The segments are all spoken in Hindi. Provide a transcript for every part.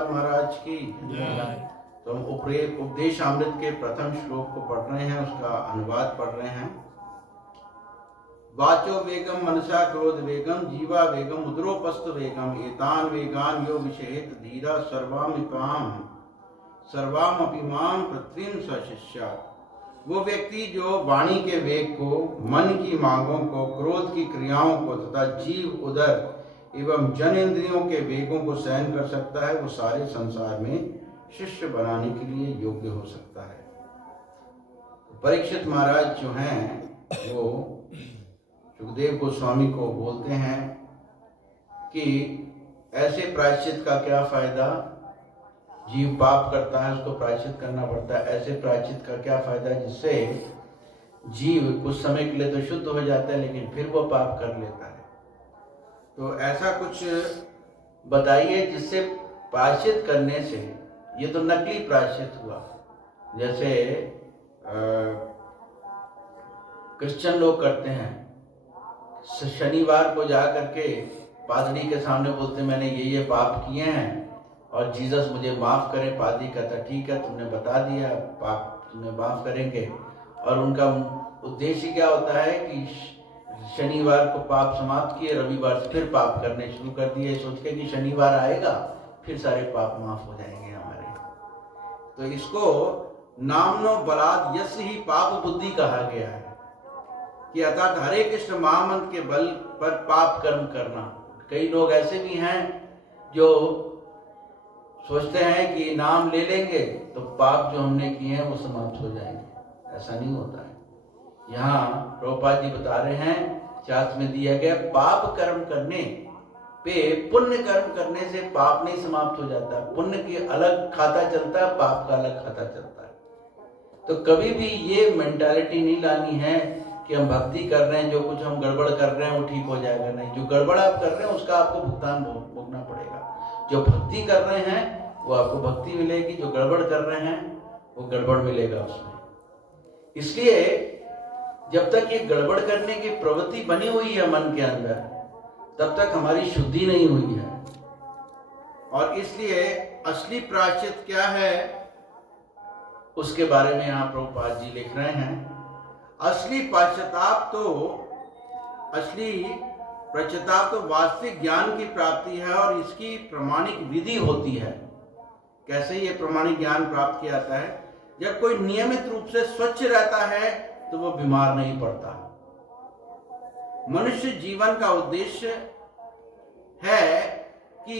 महाराज की जय। तो हम उपदेश अमृत के प्रथम श्लोक को पढ़ रहे हैं, उसका अनुवाद पढ़ रहे हैं। वाचो वेगम मनसा क्रोध वेगम जीवा वेगम उदरोपस्थ वेगम एतान वेगान यो विषेत धीरा सर्वामपिमाम पृथ्वीम सशिष्यात्। वो व्यक्ति जो वाणी के वेग को, मन की मांगों को, क्रोध की क्रियाओं को तथा जीव उदर एवं जनेंद्रियों के वेगों को सहन कर सकता है, वो सारे संसार में शिष्य बनाने के लिए योग्य हो सकता है। परीक्षित महाराज जो हैं वो सुखदेव गोस्वामी को बोलते हैं कि ऐसे प्रायश्चित का क्या फायदा, जीव पाप करता है उसको प्रायश्चित करना पड़ता है, ऐसे प्रायश्चित का क्या फायदा जिससे जीव कुछ समय के लिए तो शुद्ध हो जाता है लेकिन फिर वो पाप कर लेता है। तो ऐसा कुछ बताइए जिससे प्रायश्चित करने से, ये तो नकली प्रायश्चित हुआ, जैसे क्रिश्चियन लोग करते हैं, शनिवार को जा करके पादरी के सामने बोलते मैंने ये पाप किए हैं और जीसस मुझे माफ़ करें। पादरी कहता ठीक है, तुमने बता दिया, पाप तुम्हें माफ़ करेंगे। और उनका उद्देश्य क्या होता है कि शनिवार को पाप समाप्त किए, रविवार से फिर पाप करने शुरू कर दिए, सोच के कि शनिवार आएगा फिर सारे पाप माफ हो जाएंगे हमारे। तो इसको नामनो बलाद यस्य ही पाप बुद्धि कहा गया है कि अर्थात हरे कृष्ण महामंत्र के बल पर पाप कर्म करना। कई लोग ऐसे भी हैं जो सोचते हैं कि नाम ले लेंगे तो पाप जो हमने किए हैं वो समाप्त हो जाएंगे। ऐसा नहीं होता है। यहाँ प्रभुपाद जी बता रहे हैं, शास्त्र में दिया गया पाप कर्म करने पे पुण्य कर्म करने से पाप नहीं समाप्त हो जाता। पुण्य की अलग खाता चलता है, पाप का अलग खाता चलता है। तो कभी भी ये मेंटालिटी नहीं लानी है कि हम भक्ति कर रहे हैं, जो कुछ हम गड़बड़ कर रहे हैं वो ठीक हो जाएगा। नहीं, जो गड़बड़ आप कर रहे हैं उसका आपको भुगतान भोगना पड़ेगा। जो भक्ति कर रहे हैं वो आपको भक्ति मिलेगी, जो गड़बड़ कर रहे हैं वो गड़बड़ मिलेगा उसमें। इसलिए जब तक ये गड़बड़ करने की प्रवृत्ति बनी हुई है मन के अंदर, तब तक हमारी शुद्धि नहीं हुई है। और इसलिए असली प्रायश्चित क्या है उसके बारे में यहाँ प्रभुपाद जी लिख रहे हैं। असली पश्चाताप तो वास्तविक ज्ञान की प्राप्ति है और इसकी प्रमाणिक विधि होती है। कैसे ये प्रमाणिक ज्ञान प्राप्त किया जाता है? जब कोई नियमित रूप से स्वच्छ रहता है तो वो बीमार नहीं पड़ता। मनुष्य जीवन का उद्देश्य है कि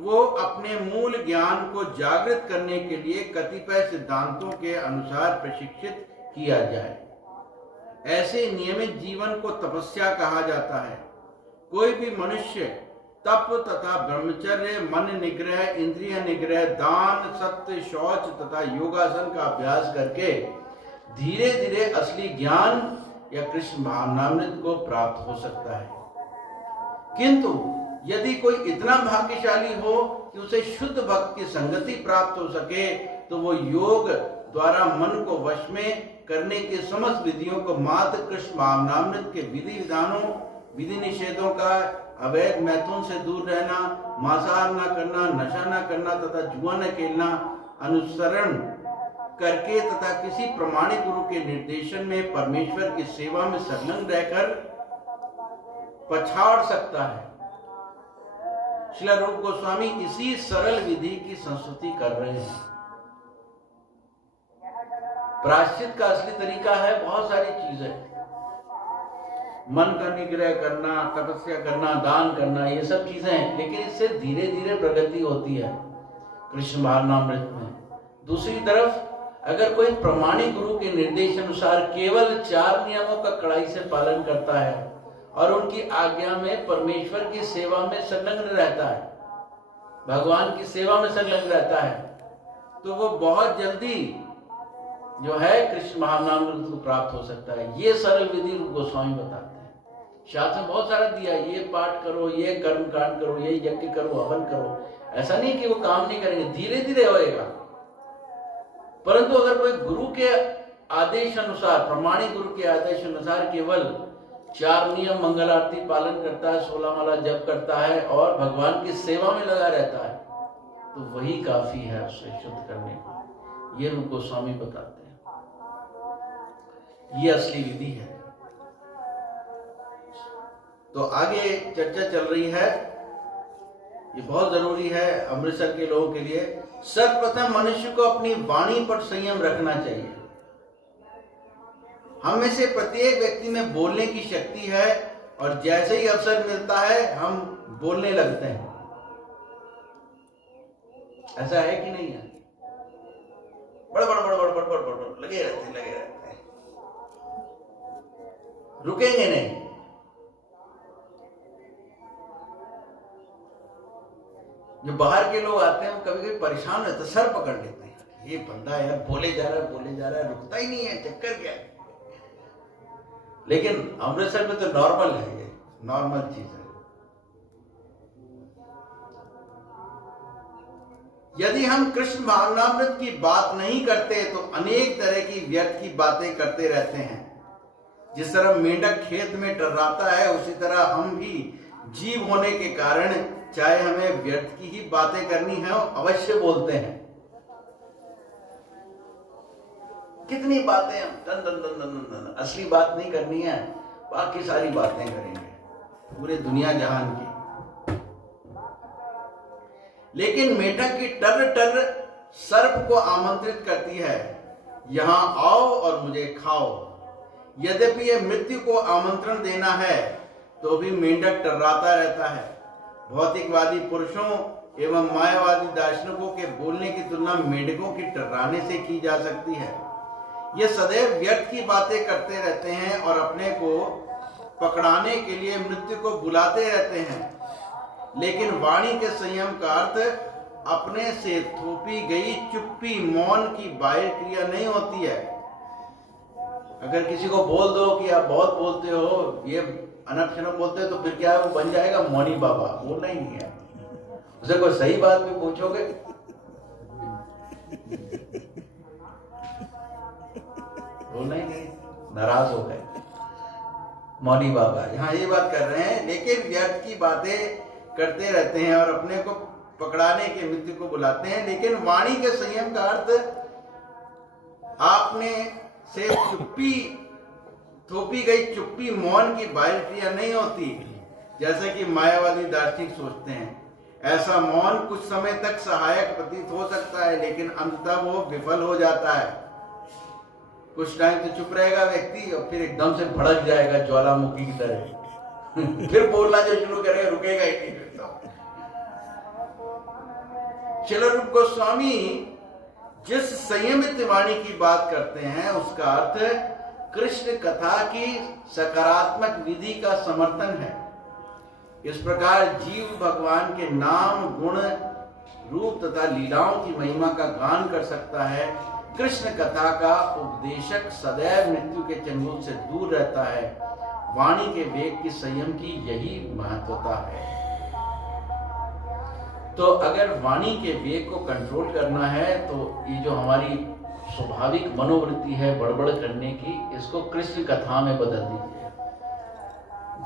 वो अपने मूल ज्ञान को जागृत करने के लिए कतिपय सिद्धांतों के अनुसार प्रशिक्षित किया जाए। ऐसे नियमित जीवन को तपस्या कहा जाता है। कोई भी मनुष्य तप तथा ब्रह्मचर्य, मन निग्रह, इंद्रिय निग्रह, दान, सत्य, शौच तथा योगासन का अभ्यास करके धीरे धीरे असली ज्ञान या कृष्ण भावनामृत को प्राप्त हो सकता है। किंतु यदि कोई इतना भाग्यशाली हो कि उसे शुद्ध भक्त की संगति प्राप्त हो सके तो वो योग द्वारा मन को वश में करने के समस्त विधियों को मात्र कृष्ण भावनामृत के विधि विधानों, विधि निषेधों का, अवैध मैथुन से दूर रहना, मांसाहार न करना, नशा न करना तथा जुआ न खेलना अनुसरण करके तथा किसी प्रमाणित गुरु के निर्देशन में परमेश्वर की सेवा में संलग्न रहकर पछाड़ सकता है। श्रील रूप गोस्वामी इसी सरल विधि की संस्तुति कर रहे हैं। प्रायश्चित का असली तरीका है बहुत सारी चीजें, मन का निग्रह करना, तपस्या करना, दान करना, ये सब चीजें हैं, लेकिन इससे धीरे धीरे प्रगति होती है कृष्ण भावनामृत में। दूसरी तरफ अगर कोई प्रमाणिक गुरु के निर्देश अनुसार केवल 4 नियमों का कड़ाई से पालन करता है और उनकी आज्ञा में परमेश्वर की सेवा में संलग्न रहता है, भगवान की सेवा में संलग्न रहता है, तो वो बहुत जल्दी जो है कृष्ण भावनामृत को प्राप्त हो सकता है। ये सरल विधि गोस्वामी बताते हैं। शास्त्र में बहुत सारा दिया, ये पाठ करो, ये कर्म कांड करो, ये यज्ञ करो, हवन करो। ऐसा नहीं कि वो काम नहीं करेंगे, धीरे धीरे होएगा। परंतु अगर कोई गुरु के आदेश अनुसार, प्रमाणिक गुरु के आदेश अनुसार केवल 4 नियम मंगल आरती पालन करता है, 16 माला जप करता है और भगवान की सेवा में लगा रहता है, तो वही काफी है उसे शुद्ध करने को। ये रूप गोस्वामी बताते हैं, ये असली विधि है। तो आगे चर्चा चल रही है, ये बहुत जरूरी है अमृतसर के लोगों के लिए। सर्वप्रथम मनुष्य को अपनी वाणी पर संयम रखना चाहिए। हम में से प्रत्येक व्यक्ति में बोलने की शक्ति है और जैसे ही अवसर मिलता है हम बोलने लगते हैं। ऐसा है कि नहीं है? बड़ बड़ बड़ बड़ बड़ बड़ बड़ लगे रहते हैं, रुकेंगे नहीं। जो बाहर के लोग आते हैं वो कभी कभी परेशान रहते, सर पकड़ लेते हैं, ये बंदा यार बोले जा रहा है, रुकता ही नहीं है, चक्कर क्या है। लेकिन अमृतसर में तो नॉर्मल है, ये नॉर्मल चीज है। यदि हम कृष्ण भावनामृत की बात नहीं करते तो अनेक तरह की व्यर्थ की बातें करते रहते हैं। जिस तरह मेंढक खेत में टर्राता है, उसी तरह हम भी जीव होने के कारण चाहे हमें व्यर्थ की ही बातें करनी है अवश्य बोलते हैं। कितनी बातें हम दन दन दन दन दन, असली बात नहीं करनी है, बाकी सारी बातें करेंगे पूरे दुनिया जहान की। लेकिन मेंढक की टर टर सर्प को आमंत्रित करती है, यहां आओ और मुझे खाओ। यद्यपि यह मृत्यु को आमंत्रण देना है तो भी मेंढक टर्राता रहता है। भौतिकवादी पुरुषों एवं मायावादी दार्शनिकों के बोलने की तुलना मेंढकों की टर्राने से की जा सकती है। ये सदैव व्यर्थ की बातें करते रहते हैं और अपने को पकड़ाने के लिए मृत्यु को बुलाते रहते हैं। लेकिन वाणी के संयम का अर्थ अपने से थोपी गई चुप्पी, मौन की बाह्य क्रिया नहीं होती है। अगर किसी को बोल दो कि आप बहुत बोलते हो, ये अनप शनप बोलते हो, तो फिर क्या है, वो बन जाएगा मौनी बाबा। बोलना ही नहीं है उसे, कोई सही बात भी पूछोगे बोलना ही नहीं, नाराज हो गए मौनी बाबा। यहाँ ये बात कर रहे हैं, लेकिन व्यर्थ की बातें करते रहते हैं और अपने को पकड़ाने के मृत्यु को बुलाते हैं। लेकिन वाणी के संयम का अर्थ आपने से चुप्पी, थोपी गई चुप्पी, मौन की बाह्य क्रिया नहीं होती, जैसा कि मायावादी दार्शनिक सोचते हैं। ऐसा मौन कुछ समय तक सहायक प्रतीत हो सकता है, लेकिन अंततः वो विफल हो जाता है। कुछ टाइम तो चुप रहेगा व्यक्ति और फिर एकदम से भड़क जाएगा ज्वालामुखी की तरह फिर बोलना जो शुरू करेगा, रुकेगा ही नहीं। श्रील रूप गोस्वामी जिस संयमित वाणी की बात करते हैं उसका अर्थ कृष्ण कथा की सकारात्मक विधि का समर्थन है। इस प्रकार जीव भगवान के नाम, गुण, रूप तथा लीलाओं की महिमा का गान कर सकता है। कृष्ण कथा का उपदेशक सदैव मृत्यु के चंगुल से दूर रहता है। वाणी के वेग की संयम की यही महत्वता है। तो अगर वाणी के वेग को कंट्रोल करना है तो ये जो हमारी स्वाभाविक मनोवृत्ति है बड़बड़ करने की, इसको कृष्ण कथा में बदल दीजिए।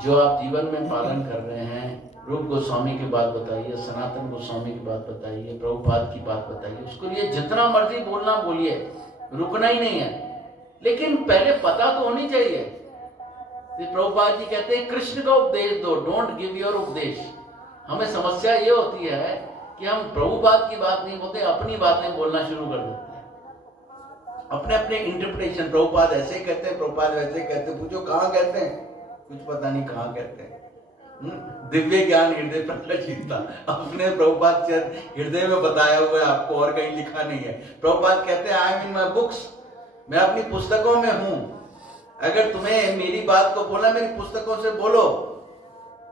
जो आप जीवन में पालन कर रहे हैं, रूप गोस्वामी की बात बताइए, सनातन गोस्वामी की बात बताइए, प्रभुपाद की बात बताइए, उसको लिए जितना मर्जी बोलना बोलिए, रुकना ही नहीं है। लेकिन पहले पता तो होनी चाहिए। प्रभुपाद जी कहते हैं कृष्ण का उपदेश दो, डोंट गिव योर उपदेश। हमें समस्या ये होती है कि हम प्रभुपाद की बात नहीं बोलते, अपनी बातें बोलना शुरू कर देते हैं, अपने अपने इंटरप्रिटेशन। प्रभुपाद ऐसे कहते हैं, प्रभुपाद वैसे कहते हैं, पूछो कहाँ कहते हैं, कुछ पता नहीं कहाँ कहते हैं। दिव्य ज्ञान हृदय प्रकटिता, अपने प्रभुपाद हृदय में बताया हुआ है, आपको और कहीं लिखा नहीं है। प्रभुपाद कहते हैं I am in my books, मैं अपनी पुस्तकों में हूं। अगर तुम्हें मेरी बात को बोला, मेरी पुस्तकों से बोलो,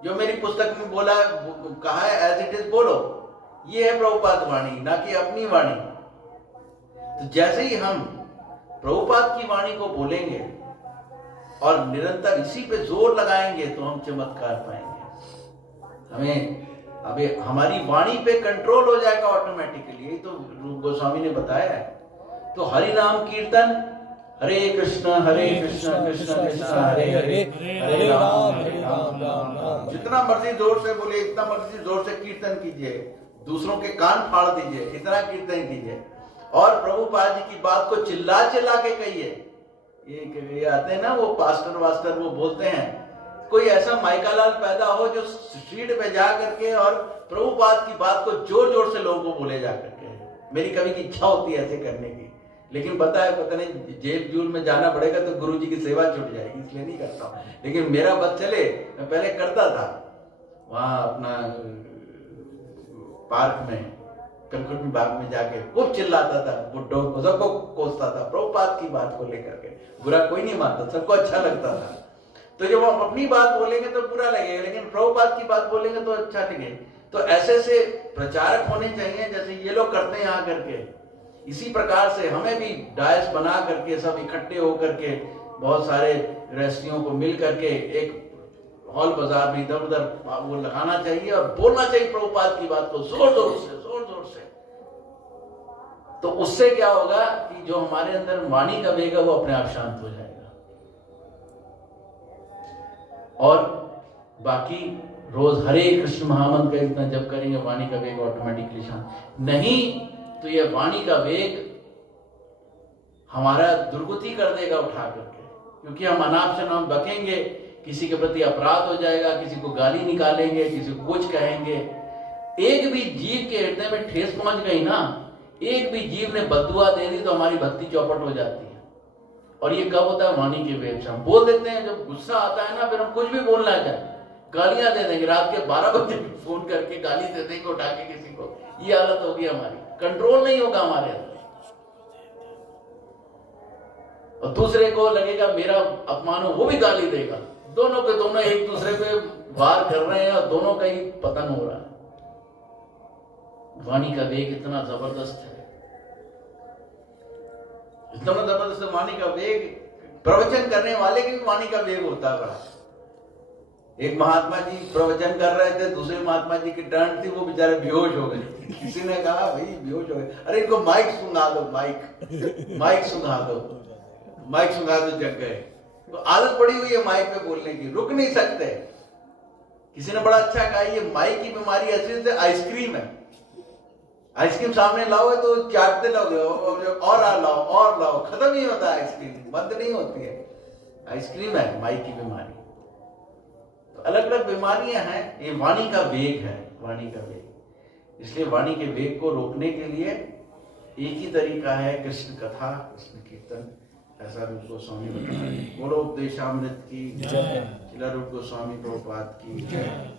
जो मेरी पुस्तक में बोला कहा है एज इट इज बोलो। ये है प्रभुपाद वाणी, ना कि अपनी वाणी। तो जैसे ही हम प्रभुपाद की वाणी को बोलेंगे और निरंतर इसी पे जोर लगाएंगे तो हम चमत्कार पाएंगे। हमें अभी हमारी वाणी पे कंट्रोल हो जाएगा ऑटोमेटिकली। यही तो रूप गोस्वामी ने बताया है। तो हरि नाम कीर्तन, हरे कृष्ण कृष्ण कृष्ण हरे हरे, हरे राम राम राम। जितना मर्जी जोर से बोले, इतना मर्जी जोर से कीर्तन कीजिए, दूसरों के कान फाड़ दीजिए, इतना कीर्तन कीजिए और प्रभुपाद जी की बात को चिल्ला चिल्ला के कहिए। ये आते हैं ना वो पास्टर वास्टर, वो बोलते हैं कोई ऐसा माइका लाल पैदा हो जो स्ट्रीट पे जा करके और प्रभुपाद की बात को जोर जोर से लोगों को बोले जा करके। मेरी कभी की इच्छा होती है ऐसे करने की, लेकिन पता नहीं जेल जूल में जाना पड़ेगा तो गुरु जी की सेवा छूट जाएगी, इसलिए नहीं करता हूँ। लेकिन मेरा बस चले, मैं पहले करता था वहां अपना पार्क में, कलकुट बाग में जाके खूब चिल्लाता था, बुड्ढों को सबको कोसता था प्रभुपाद की बात को लेकर के। बुरा कोई नहीं मानता, सबको अच्छा लगता था। तो जब हम अपनी बात बोलेंगे तो बुरा लगेगा, लेकिन प्रभुपाद की बात बोलेंगे तो अच्छा लगे। तो ऐसे से प्रचारक होने चाहिए जैसे ये लोग करते हैं यहाँ करके। इसी प्रकार से हमें भी डायस बना करके सब इकट्ठे होकर के बहुत सारे गृहस्थियों को मिल करके एक हॉल बाजार में इधर उधर वो लगाना चाहिए और बोलना चाहिए प्रभुपाद की बात को जोर जोर से। तो उससे क्या होगा कि जो हमारे अंदर वाणी का वेग है वो अपने आप शांत हो जाएगा। और बाकी रोज हरे कृष्ण महामंत्र का इतना जप करेंगे, वाणी का वेग ऑटोमेटिकली शांत। नहीं तो ये वाणी का वेग हमारा दुर्गति कर देगा उठा करके, क्योंकि हम अनाप से नाम बकेंगे, किसी के प्रति अपराध हो जाएगा, किसी को गाली निकालेंगे, किसी को कुछ कहेंगे। एक भी जीव के हृदय में ठेस पहुंच गई ना, एक भी जीव ने बद्दुआ दे दी तो हमारी भक्ति चौपट हो जाती है। और ये कब होता है? वाणी के वेग से हम बोल देते हैं। जब गुस्सा आता है ना, फिर हम कुछ भी बोलना चाहे, गालियां दे देंगे, रात के 12 बजे फोन करके गाली दे देंगे उठा के किसी को। ये हालत होगी हमारी, कंट्रोल नहीं होगा हमारे अंदर। और दूसरे को लगेगा मेरा अपमान हो, वो भी गाली देगा। दोनों के दोनों एक दूसरे पे वार कर रहे हैं और दोनों का ही पतन हो रहा है। वाणी का वेग इतना जबरदस्त है, इतना जबरदस्त वाणी का वेग। प्रवचन करने वाले की भी वाणी का वेग होता है। एक महात्मा जी प्रवचन कर रहे थे, दूसरे महात्मा जी की टर्न थी, वो बेचारे बेहोश हो गए। किसी ने कहा भाई बेहोश हो गए, अरे इनको माइक सुंघा दो, माइक सुंघा दो, जग गए। तो आदत पड़ी हुई है माइक पे बोलने की, रुक नहीं सकते। किसी ने बड़ा अच्छा कहा, ये माइक की बीमारी ऐसी से आइसक्रीम है। आइसक्रीम सामने लाओगे तो चाटते लोगे, और लाओ, खत्म नहीं होता आइसक्रीम, बंद नहीं होती है। आइसक्रीम है माइक की बीमारी। तो अलग अलग बीमारियां हैं, ये वाणी का वेग है, वाणी का वेग। इसलिए वाणी के वेग को रोकने के लिए एक ही तरीका है, कृष्ण कथा, कृष्ण कीर्तन। ऐसा रूप गोस्वामी बता रहे हैं। बोलो उपदेशामृत की जय, रूप गोस्वामी प्रभुपाद की जय।